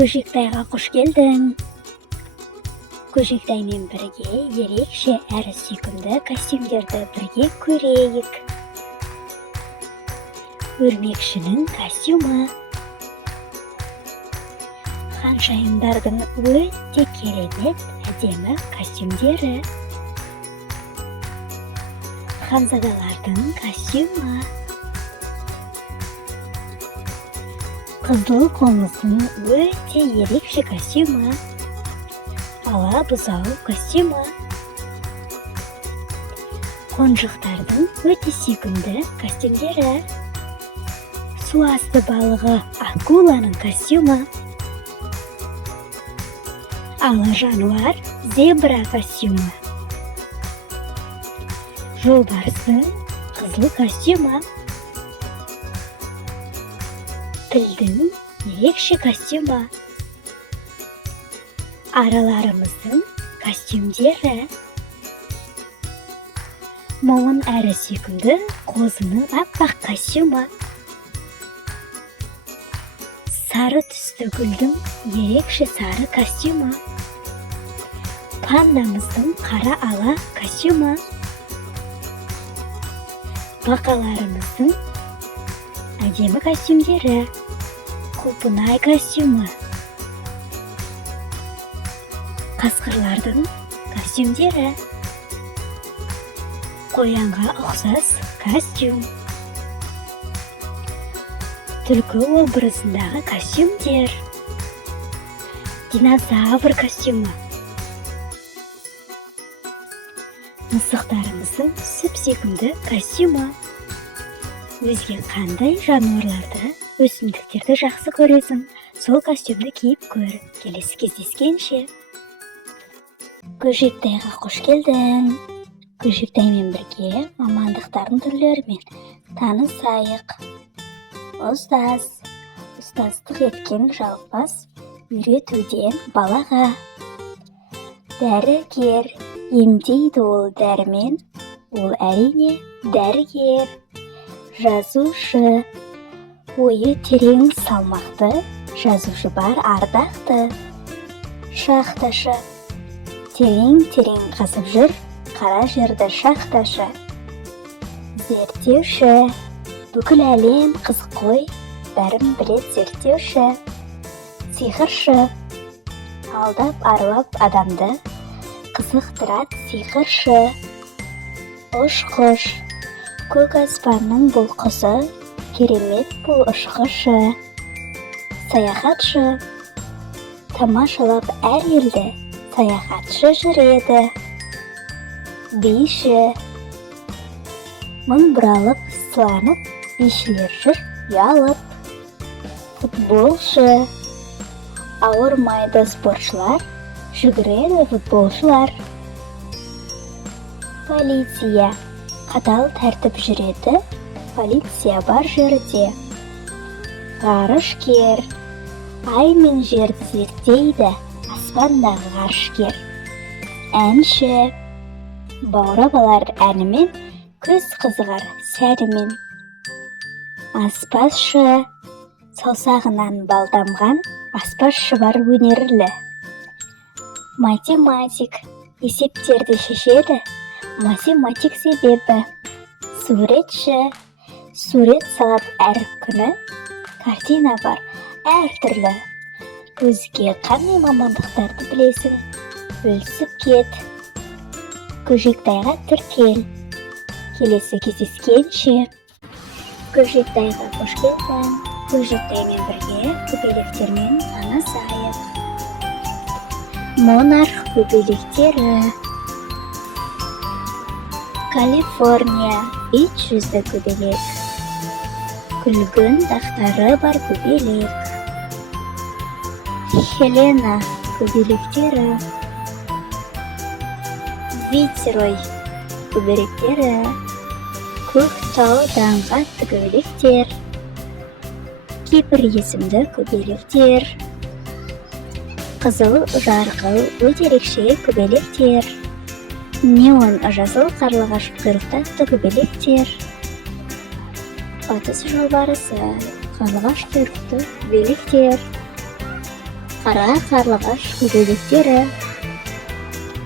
Көжектайға қош келдің. Көжектаймен бірге ерекше әрі сүйкімді костюмдерді бірге көрейік. Өрмекшінің костюмы. Ханшайымдардың өте керемет әдемі костюмдері. Ханзадалардың костюмы. Қызыл қоңыздың өте ерекше костюмы. Ала бұзау костюмы. Қонжықтардың өте сүйкімді костюмдері. Су асты балығы акуланың костюмы. Ала жануар зебра костюмы. Жолбарыстың қызыл костюмы. Пілдің ерекше костюмы. Араларымыздың костюмдері. Молын әрі сүйкімді қозының аппақ костюмы. Сары түсті гүлдің ерекше сары костюмы. Пандамыздың қара ала костюмы. Бақаларымыздың әдемі костюмдері. Құлпынай костюмы. Қасқырлардың костюмдері. Қоянға ұқсас костюм. Түлкі образындағы костюмдер. Динозавр костюмы. Мысықтарымыздың сүп-сүйкімді костюмы. Өзге қандай жануарларды, өсімдіктерді жақсы көресің, сол костюмді киіп көр. Келесі кездескенше. Көжектайға қош келдің. Көжектаймен бірге мамандықтардың түрлерімен танысайық. Ұстаз. Ұстаздық еткен жалғыз үйретуден балаға. Дәрігер. Емдейді ол дәрімен, ол әрине дәрігер. Жазушы. Ойы терең салмақты, жазушы бар ардақты. Шахташы. Терең қазып жүр, қара жерді шахташы. Зерттеуші. Бүкіл әлем қызық қой, бәрін білет зерттеуші. Сиқыршы. Алдап аралап адамды, қызықтырат сиқыршы. Ұшқыш. Көк аспанның бұл құсы, керемет бұл ұшқышы. Саяхатшы. Тамашалап әр елді, саяхатшы жүреді. Биші. Мың бұралып, сыланып, бишілер жүр, ұялып. Футболшы. Ауырмайды спортшылар, жүгіреді футболшылар. Полиция. Қатал тәртіп жүреді, полиция бар жерде. Ғарышкер. Ай мен жерді зерттейді, аспандағы ғарышкер. Әнші. Баурап алар әнімен, көз қызығар сәнімен. Аспазшы. Саусағынан балдамған, аспазшы бар өнерлі. Математик. Есептерді шешеді, математик себебі. Суретші. Сурет салат әр күні, картина бар әр түрлі. Өзге қандай мамандықтарды білесің? Бөлісіп кет. Көжектайға тіркел. Келесі кездескенше. Көжектайға қош келдің. Көжектаймен бірге көбелектермен танысайық. Монарх көбелектері. Калифорния. Ит жүзді көбелек. Күлгін дақтары бар көбелек. Хелена көбелектері. Витерой көбелектері. Көк таудан қатты көбелектер. Кипр есімді көбелектер. Қызыл жарқыл өте ерекше көбелектер. Неон жасыл қарлығаш құйрықты көбелектер. Батыс жолбарысы, қарлығаш құйрықты көбелектер. қара қарлығаш көбелектері,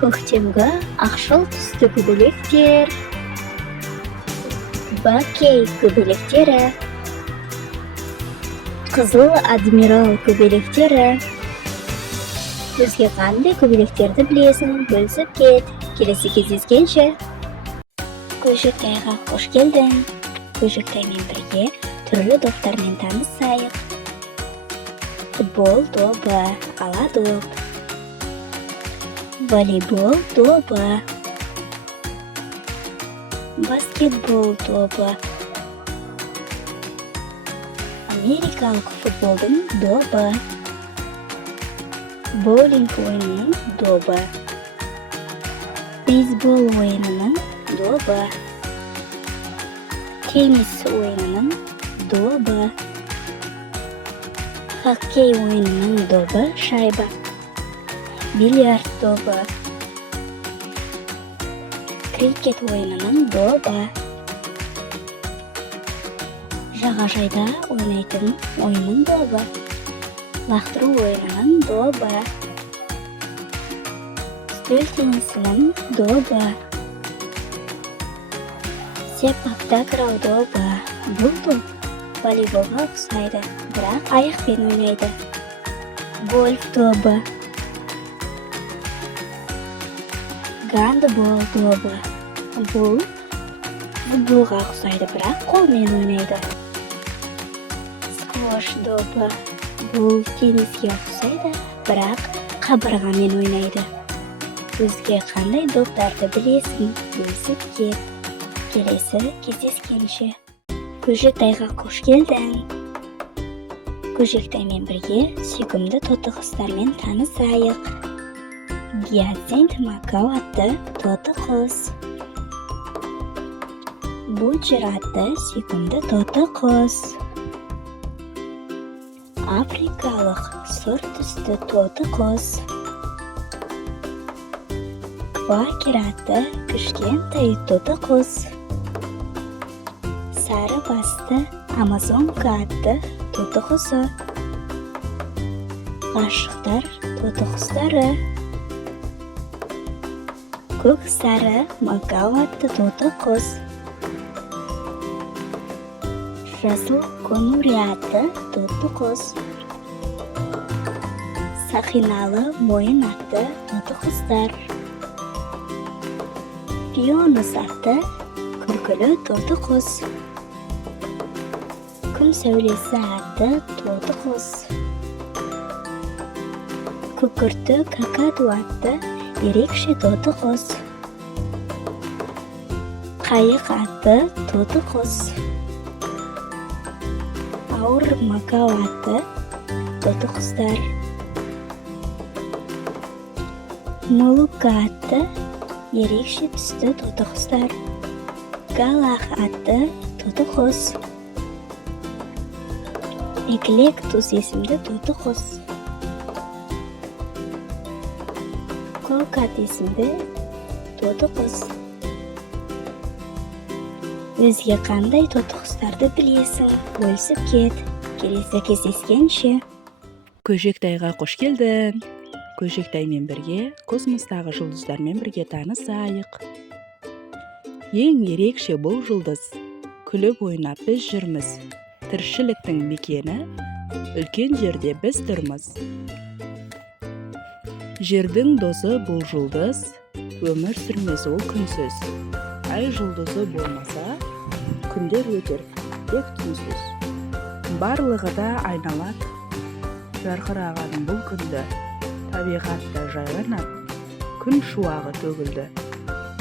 көктемгі ақшыл түсті көбелектер, бакей көбелектері, қызыл адмирал көбелектері. Өзге қандай көбелектерді білесің, бөлісіп кет. Келесі кездескенше. Көжектайға қош келдің. Көжектаймен бірге түрлі доптармен танысайық. Футбол тобы, ала доп. Волейбол тобы, баскетбол тобы, америкалық футболдың добы, боулинг ойынының добы, бейсбол ойынының добы, теннис ойынының добы, хоккей ойынының добы, шайба, бильярд добы, крикет ойынының добы, жағажайда ойнайтын ойынның добы, лақтыру ойынының добы, үстел теннисінің добы, сепак такрау добы. Бұл доп волейболға ұқсайды, бірақ аяқпен ойнайды. Гольф добы, гандбол добы. Бұл футболға ұқсайды, бірақ қолмен ойнайды. Сквош добы. Бұл тенниске ұқсайды, бірақ қабырғамен ойнайды. Өзге қандай доптарды білесің, бөлісіп кет. Келесі кездескенше. Көжектайға қош келдің. Көжектаймен бірге сүйкімді тоты құстармен танысайық. Гиацинт Макау атты тоты құс. Буджер атты сүйкімді тоты құс. Африкалық сұр түсті тоты құс. Квакер атты кішкентай тоты құс. Сары басты Амазонка атты тоты құсы. Ғашықтар тоты құстары. Көк сары Макау атты тоты құс. Жасыл конури атты тоты құс. Сақиналы мойын атты тоты құстар. Пионус атты күлкілі тоты құс. Күн сәулесі атты тоты құс. Күкірті какаду атты ерекше тоты құс. Қайық атты тоты құс. Ауыр Макау атты тоты құстар. Молука атты ерекше түсті тоты құстар. Галах атты тоты құс. Эклектус есімді тоты құс. Колкат есімді тоты құс. Өзге қандай тоты құстарды білесің, бөлісіп кет. Келесі кездескенше. Көжектайға қош келдің. Көжектаймен бірге космостағы жұлдыздармен бірге танысайық. Ең ерекше бұл жұлдыз. Күліп ойнап біз жүрміз. Тіршіліктің мекені, үлкен жерде біз тұрмыз. Жердің дозы бұл жұлдыз, өмір сүрмес ол күнсіз. Ай жұлдызы болмаса, күндер өтер тек түнсіз. Барлығы да айналады, жарқыраған бұл күнді. Табиғатта жайланып, күн шуағы төгілді.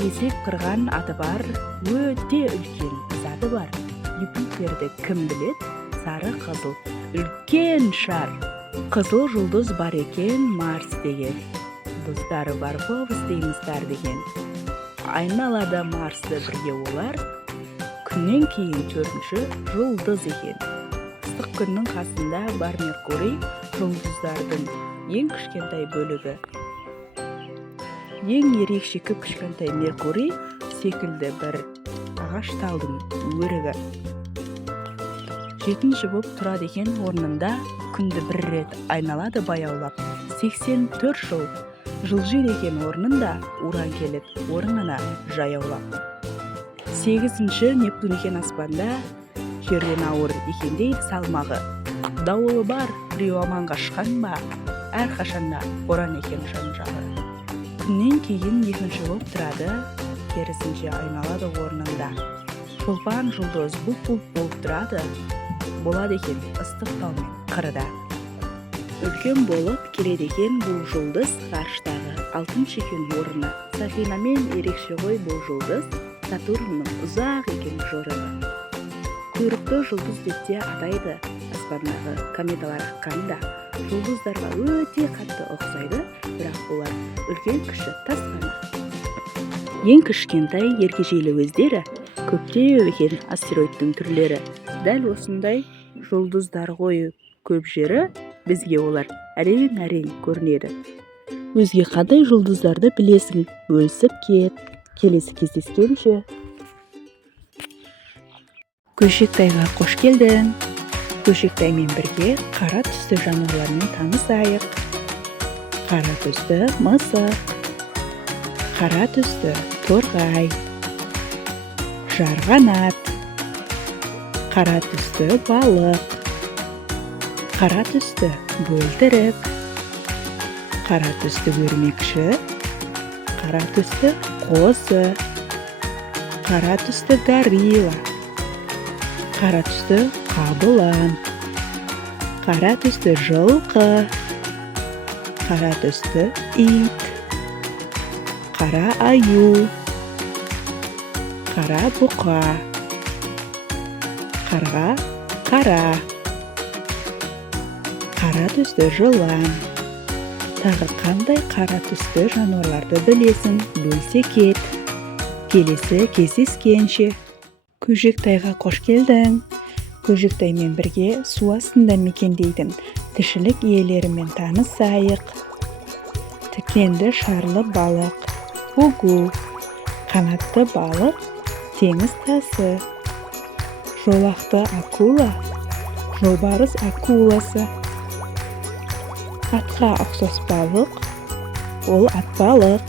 Есек қырған аты бар, өте үлкен заты бар. Юпитерді кім білет? Сары қызыл, үлкен шар. Қызыл жұлдыз бар екен Марс деген. Достары бар Фобос дейміздер деген. Айналада Марсты бірге олар. Күннен кейін төртінші жұлдыз екен. Ыстық күннің қасында бар Меркурий, жұлдыздардың ең кішкентай бөлігі. Ең ерекше кішкентай Меркурий секілді бір ағаш талдың өрігі. жетінші боп тұрады екен орнында, күнді бір рет айналады баяулап. 84 жыл жылжиды екен орнында, уран келет орнына жаяулап. 8-ші Нептун екен аспанда, жерден ауыр екен дейді салмағы. Дауылы бар, біреу аман қашқан ба, әрқашанда боран екен жан-жағы. Күннен кейін 2-ші боп тұрады, керісінше айналады орнында. Шолпан жұлдыз бұлт-бұлт болып тұрады, болады екен ыстық талмен қырыда. Үлкен болып келеді екен бұл жұлдыз ғарыштағы, 6-шы екен орны. Сақинамен ерекше ғой бұл жұлдыз, Сатурнның ұзақ екен жорығы. Құйрықты жұлдыз деп те атайды, аспандағы кометалар аққанда. Жұлдыздарға өте қатты ұқсайды, бірақ олар үлкен кіші тасқана. Ең кішкентай ергежейлі өздері, көптеу екен астероидтың түрлері. Дәл осындай жұлдыздар ғой көп жері, бізге олар әрең-әрең көрінеді. Өзге қандай жұлдыздарды білесің, бөлісіп кет. Келесі кездескенше. Көшектайға қош келдің. Көшектаймен бірге қара түсті жануарлармен танысайық. Қара түсті мысық, қара түсті торғай, жарғанат, қара түсті балық, қара түсті бөлтірік, қара түсті өрмекші, қара түсті қозы, қара түсті горилла, қара түсті қабылан, қара түсті жылқы, қара түсті ит, қара аю, қара бұқа, қарға қара, қара түсті жылан. Тағы қандай қара түсті жануарларды білесің, бөлсе кет. Келесі кездескенше. Көжектайға қош келдің. Көжектаймен бірге су астында мекендейтін тіршілік иелерімен танысайық. Тікенді шарлы балық, угу, қанатты балық, теңіз тасы, жолақты акула, жолбарыс акуласы. Атқа ұқсас балық, ол атбалық.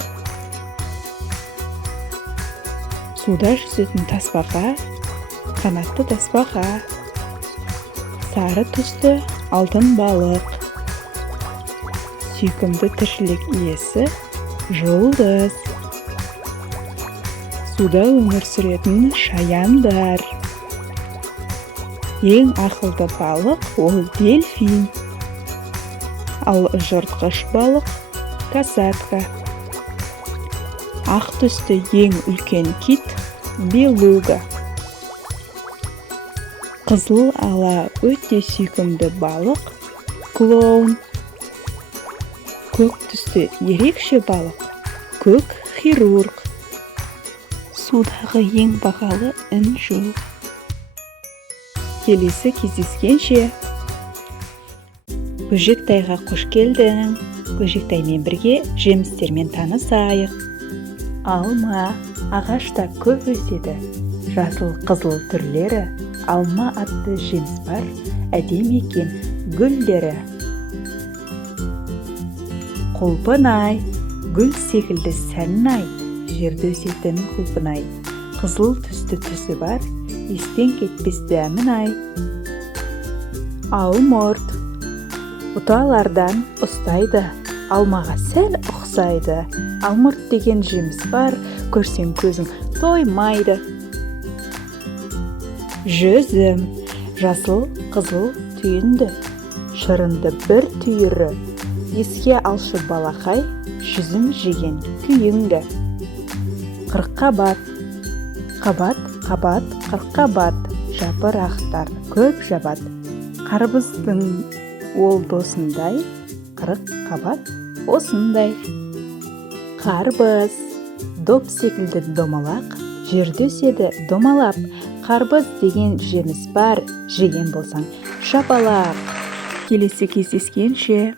Суда жүзетін тасбақа, қанатты тасбақа. Сары түсті алтын балық. Сүйкімді тіршілік иесі жұлдыз. Суда өмір сүретін шаяндар. Ең ақылды балық ол дельфин. Ал жыртқыш балық касатка. Ақ түсті ең үлкен кит белуга. Қызыл ала өте сүйкімді балық клоун. Көк түсті ерекше балық көк хирург. Судағы ең бағалы інжу. Келесі кездескенше. Көжектайға қош келдің. Көжектаймен бірге жемістермен танысайық. Алма ағашта көп өседі. Жасыл қызыл түрлері. Алма атты жеміс бар. Әдемі екен гүлдері. Құлпынай гүл секілді сәннай. Жерде өсетін құлпынай. Қызыл түсті түсі бар. Естен кетпес дәмін-ай. Алмұрт бұталардан ұстайды, алмаға сәл ұқсайды. Алмұрт деген жеміс бар, көрсең көзің тоймайды. Жүзім жасыл қызыл түйінді, шырынды бір түйірі. Еске алшы балақай, жүзім жеген күйіңді. Қырыққабат қабат, қабат, қырыққабат. Жапырақтар көп жабат. Қарбыздың ол досындай, қырық қабат осындай. Қарбыз доп секілді домалақ, жерде өседі домалап. Қарбыз деген жеміс бар, жеген болсаң шапалақ. Келесі кездескенше.